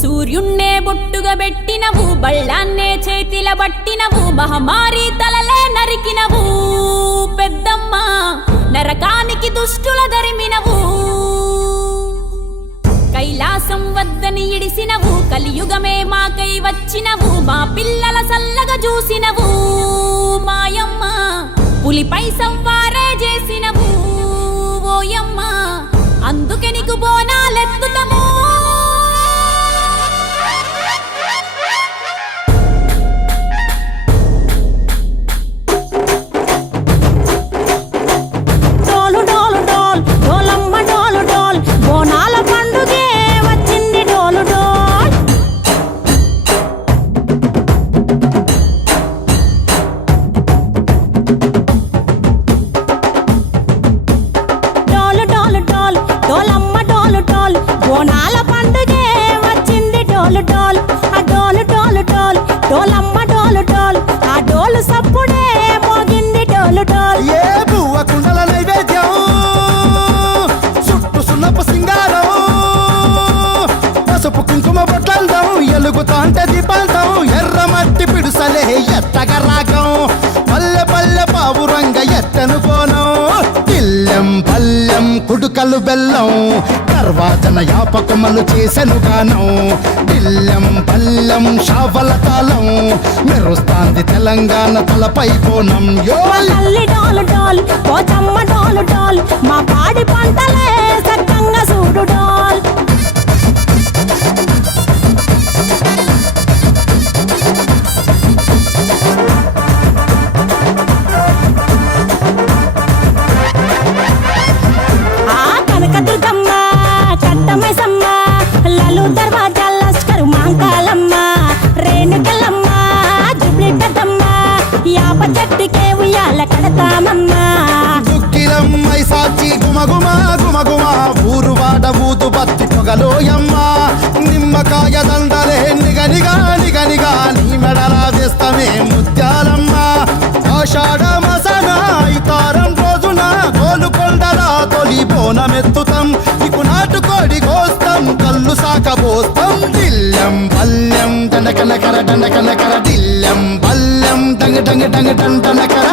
సూర్యున్నే బొట్టుగా పెట్టినవు, బళ్ళాన్నే చేతిల పట్టినవు, మహమారి తలలే నరికినవు పెద్దమ్మ, నరకానికి దుష్టుల దరిమినవు. కైలాసం వద్దని ఇడిసినవు, కలియుగమే మాకై వచ్చినవు, మా పిల్లల సల్లగా చూసినవు మాయమ్మ, పులిపై సవ్వారే చేసినవు ఓయమ్మ, అందుకే నీకు బోనాలెత్తుతము. ఎలుగుతాంటే దీపాంతం ఎర్రమట్టి పిడుసలే ఎత్తగ రాగం, పల్లె పల్లె పావురంగ ఎత్తను పోనం, పిల్లెం పల్లెం కుడుకలు బెల్లం, తర్వాతన యాపకమలు చేసెను గానం, పిల్లెం పల్లెం షావల తాళం, మెరుస్తాంది తెలంగాణ తలపై కోణం. మా పాడి పంటలే సక్కంగా చూడు డాల్. దుక్కిలమ్మై సాచి గుమగుమ గుమగుమ, ఊరు వాడ ఊదు బత్తి పొగలోయమ్మ, నిమ్మకాయ దండలే నిగనిగా నిగనిగా, నీ మెడలా వేస్తమే ముత్యాలమ్మ, ఆషాఢ మసన ఇతారం రోజున గోలుకొండల తొలి బోనమెత్తుతాం, నీకు నాటుకోడి కోస్తాం, కళ్ళు సాకబోస్తాం, దిల్లెం పల్లెం దండకనకర దండకనకర, దిల్లెం పల్లెం డంగ డంగ డంగ డండనకర.